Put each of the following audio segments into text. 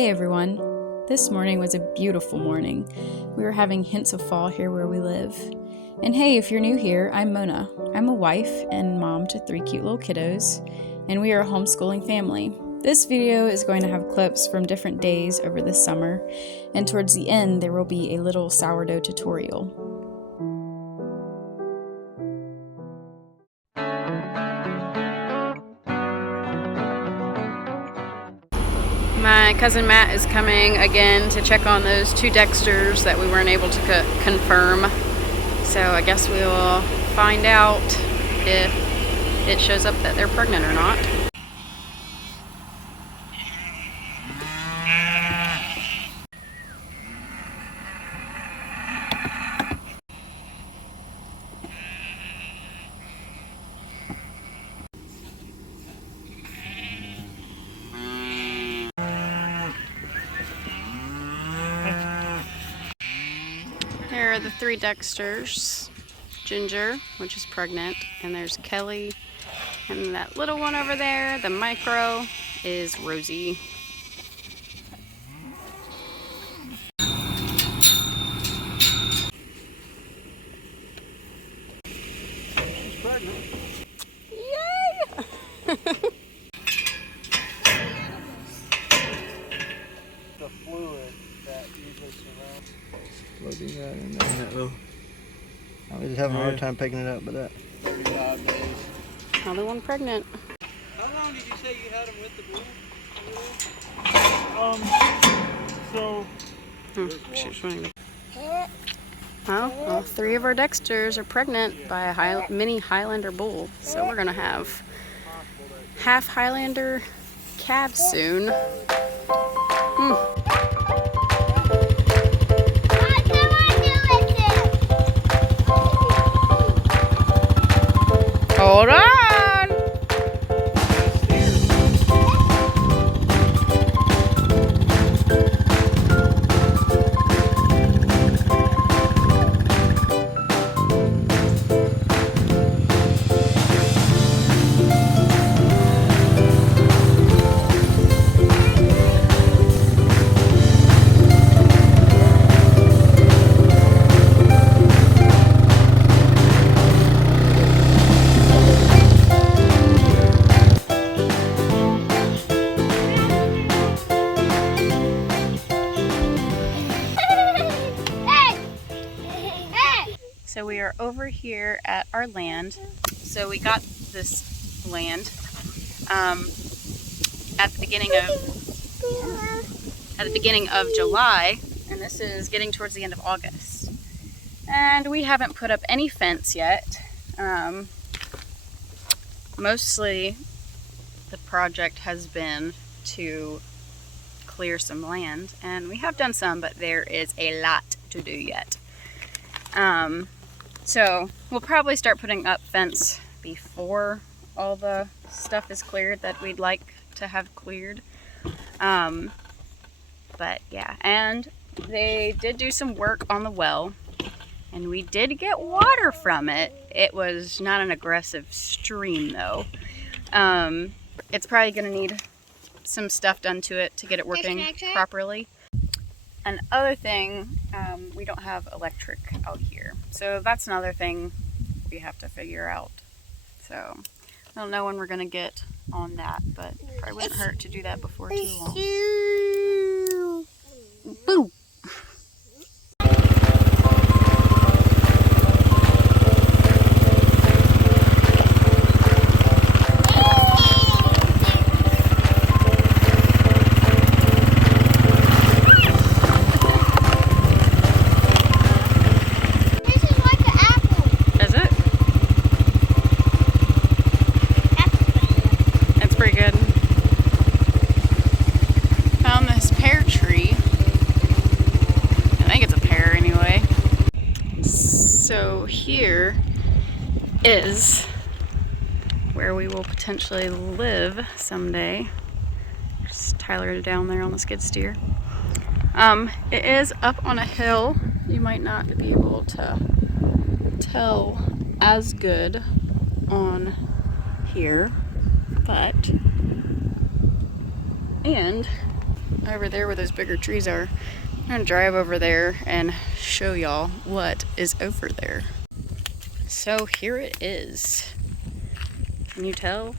Hey everyone! This morning was a beautiful morning. We were having hints of fall here where we live. And hey, if you're new here, I'm Mona. I'm a wife and mom to 3 cute little kiddos, and we are a homeschooling family. This video is going to have clips from different days over the summer, and towards the end there will be a little sourdough tutorial. My cousin Matt is coming again to check on those 2 Dexters that we weren't able to confirm. So I guess we will find out if it shows up that they're pregnant or not. Here are the 3 Dexters. Ginger, which is pregnant, and there's Kelly, and that little one over there, the micro, is Rosie. She's pregnant. Yay! The fluid that usually surrounds. Loading that in there. That little. I was having a hard time picking it up, but that. 35 days. Another one pregnant. How long did you say you had them with the bull? She's running. Well, 3 of our Dexters are pregnant by a mini Highlander bull, so we're gonna have half Highlander calves soon. Hold on! So we are over here at our land. So we got this land at the beginning of July, and this is getting towards the end of August. And we haven't put up any fence yet. Mostly the project has been to clear some land, and we have done some, but there is a lot to do yet. So we'll probably start putting up fence before all the stuff is cleared that we'd like to have cleared. But yeah, and they did do some work on the well, and we did get water from it. It was not an aggressive stream though. It's probably gonna need some stuff done to it to get it working properly. Another thing, we don't have electric out here, so that's another thing we have to figure out. So I don't know when we're gonna get on that, but it probably wouldn't hurt to do that before too long. Boo! So here is where we will potentially live someday. Just Tyler down there on the skid steer. It is up on a hill. You might not be able to tell as good on here, but, and over there where those bigger trees are. I'm gonna drive over there and show y'all what is over there. So here it is. Can you tell?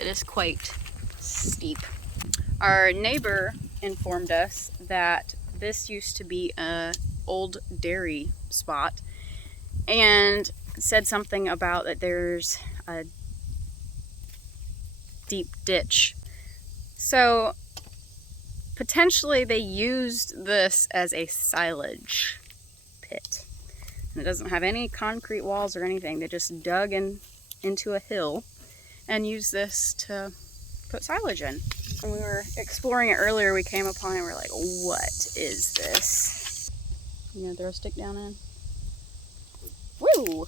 It is quite steep. Our neighbor informed us that this used to be an old dairy spot and said something about that there's a deep ditch. So potentially they used this as a silage pit. And it doesn't have any concrete walls or anything. They just dug into a hill and used this to put silage in. When we were exploring it earlier, we came upon it and we're like, what is this? You gonna throw a stick down in? Woo!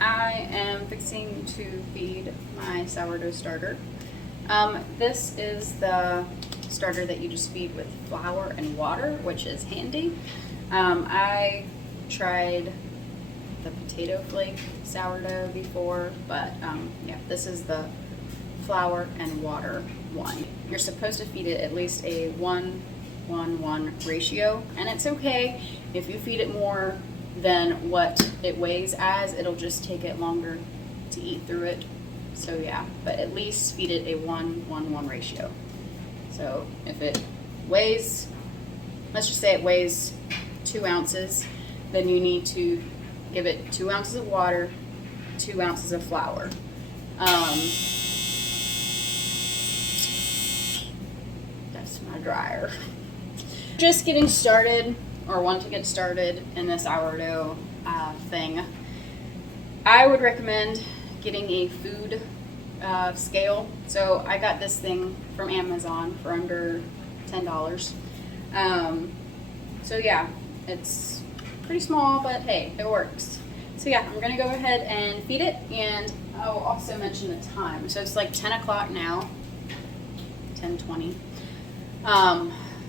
I am fixing to feed my sourdough starter. This is the starter that you just feed with flour and water, which is handy. I tried the potato flake sourdough before, but yeah, this is the flour and water one. You're supposed to feed it at least a 1-1-1 ratio, and it's okay if you feed it more than what it weighs as, it'll just take it longer to eat through it. So yeah, but at least feed it a 1-1-1 ratio. So if it weighs, let's just say it weighs 2 ounces, then you need to give it 2 ounces of water, 2 ounces of flour. That's my dryer. Just getting started, or want to get started in this sourdough thing, I would recommend getting a food scale. So I got this thing from Amazon for under $10. So yeah, it's pretty small, but hey, it works. So yeah, I'm gonna go ahead and feed it, and I'll also mention the time. So it's like 10 o'clock now, 10:20.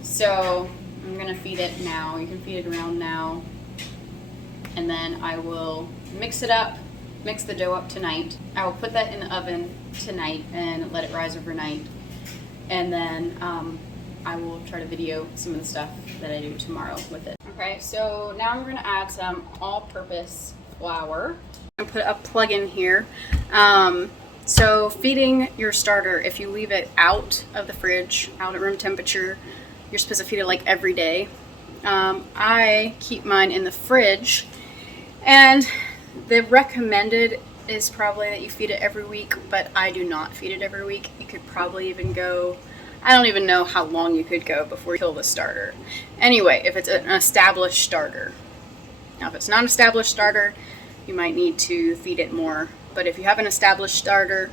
So I'm gonna feed it now. You can feed it around now. And then I will mix it up, mix the dough up tonight. I will put that in the oven tonight and let it rise overnight. And then I will try to video some of the stuff that I do tomorrow with it. Okay, so now I'm gonna add some all-purpose flour. I'm gonna put a plug in here. So feeding your starter, if you leave it out of the fridge, out at room temperature, you're supposed to feed it like every day. I keep mine in the fridge, and the recommended is probably that you feed it every week, but I do not feed it every week. You could probably even go, I don't even know how long you could go before you kill the starter. Anyway, if it's an established starter. Now, if it's not an established starter, you might need to feed it more. But if you have an established starter,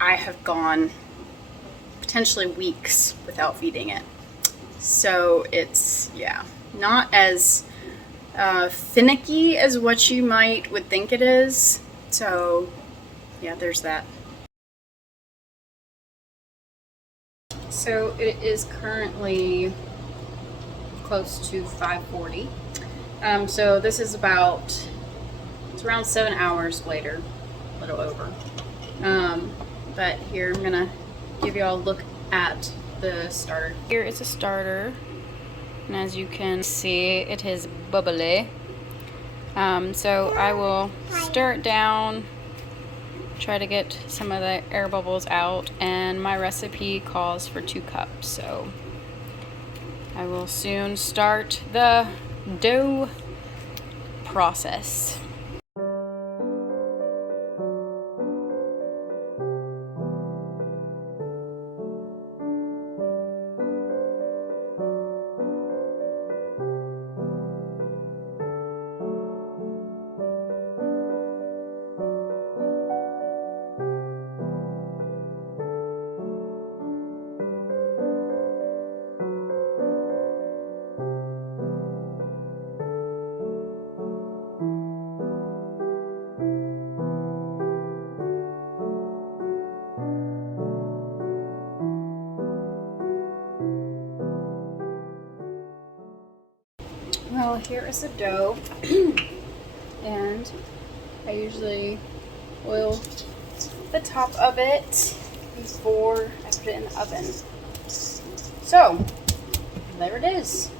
I have gone potentially weeks without feeding it. So it's, yeah, not as finicky as what you would think it is. So yeah, there's that. So it is currently close to 5:40. So this is it's around 7 hours later, a little over. But here I'm gonna give you all a look at the starter. Here is a starter, and as you can see, it is bubbly. So I will stir it down, try to get some of the air bubbles out, and my recipe calls for 2 cups. So I will soon start the dough process. here is the dough. And I usually oil the top of it before I put it in the oven. So, there it is.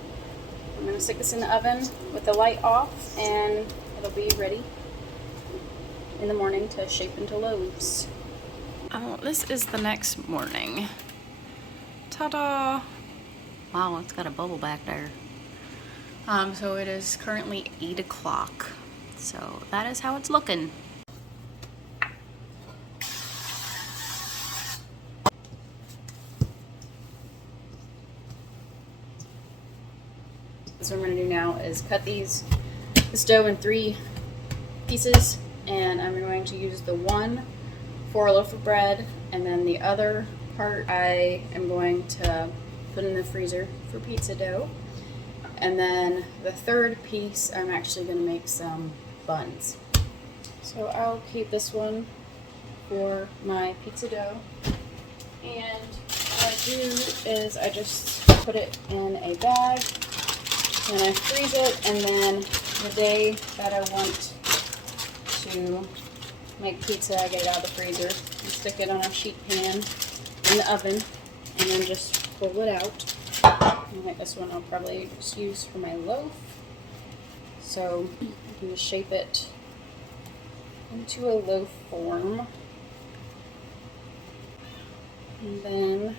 I'm going to stick this in the oven with the light off, and it'll be ready in the morning to shape into loaves. Oh, this is the next morning. Ta-da! Wow, it's got a bubble back there. So it is currently 8 o'clock. So that is how it's looking. So what I'm going to do now is cut this dough in 3 pieces, and I'm going to use the one for a loaf of bread, and then the other part I am going to put in the freezer for pizza dough, and then the third piece I'm actually going to make some buns. So I'll keep this one for my pizza dough, and what I do is I just put it in a bag and I freeze it, and then the day that I want to make pizza, I get it out of the freezer and stick it on a sheet pan in the oven, and then just pull it out. And like this one I'll probably just use for my loaf. So you can just shape it into a loaf form. And then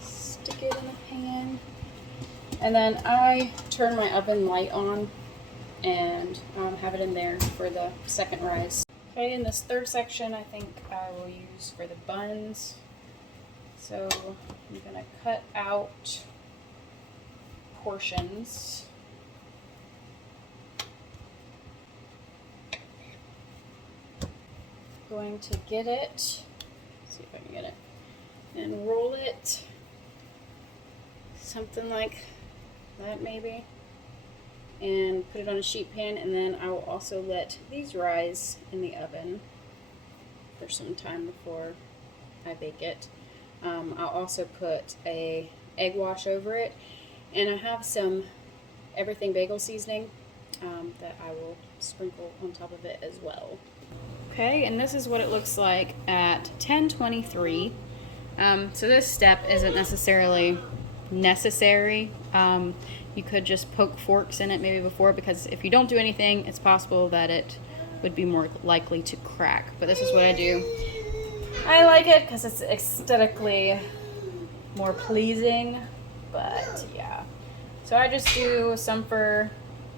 stick it in the pan. And then I turn my oven light on and have it in there for the second rise. Okay, in this third section I think I will use for the buns. So I'm going to cut out portions. Going to get it, let's see if I can get it, and roll it something like that maybe, and put it on a sheet pan, and then I will also let these rise in the oven for some time before I bake it. I'll also put a egg wash over it, and I have some everything bagel seasoning that I will sprinkle on top of it as well. Okay, and this is what it looks like at 10:23. So this step isn't necessarily necessary. You could just poke forks in it maybe before, because if you don't do anything, it's possible that it would be more likely to crack. But this is what I do. I like it because it's aesthetically more pleasing, but yeah. So I just do some for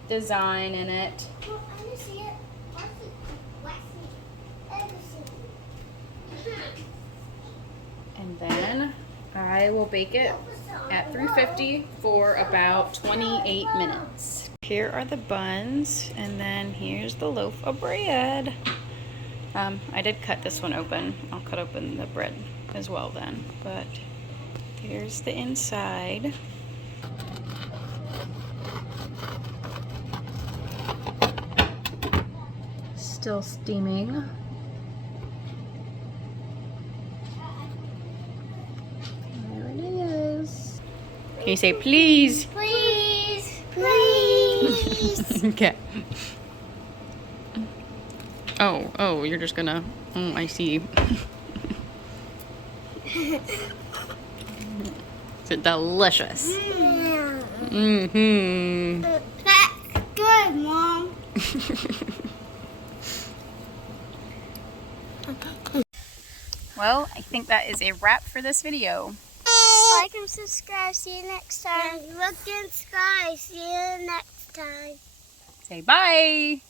design in it. And then I will bake it at 350 for about 28 minutes. Here are the buns, and then here's the loaf of bread. I did cut this one open. I'll cut open the bread as well then, but here's the inside. Still steaming. There it is. Can you say please? Please, please. Okay. Oh, you're just gonna, I see. Is it delicious? Mm-hmm. That's good, Mom. Well, I think that is a wrap for this video. Like and subscribe. See you next time. Look and subscribe. See you next time. Say bye.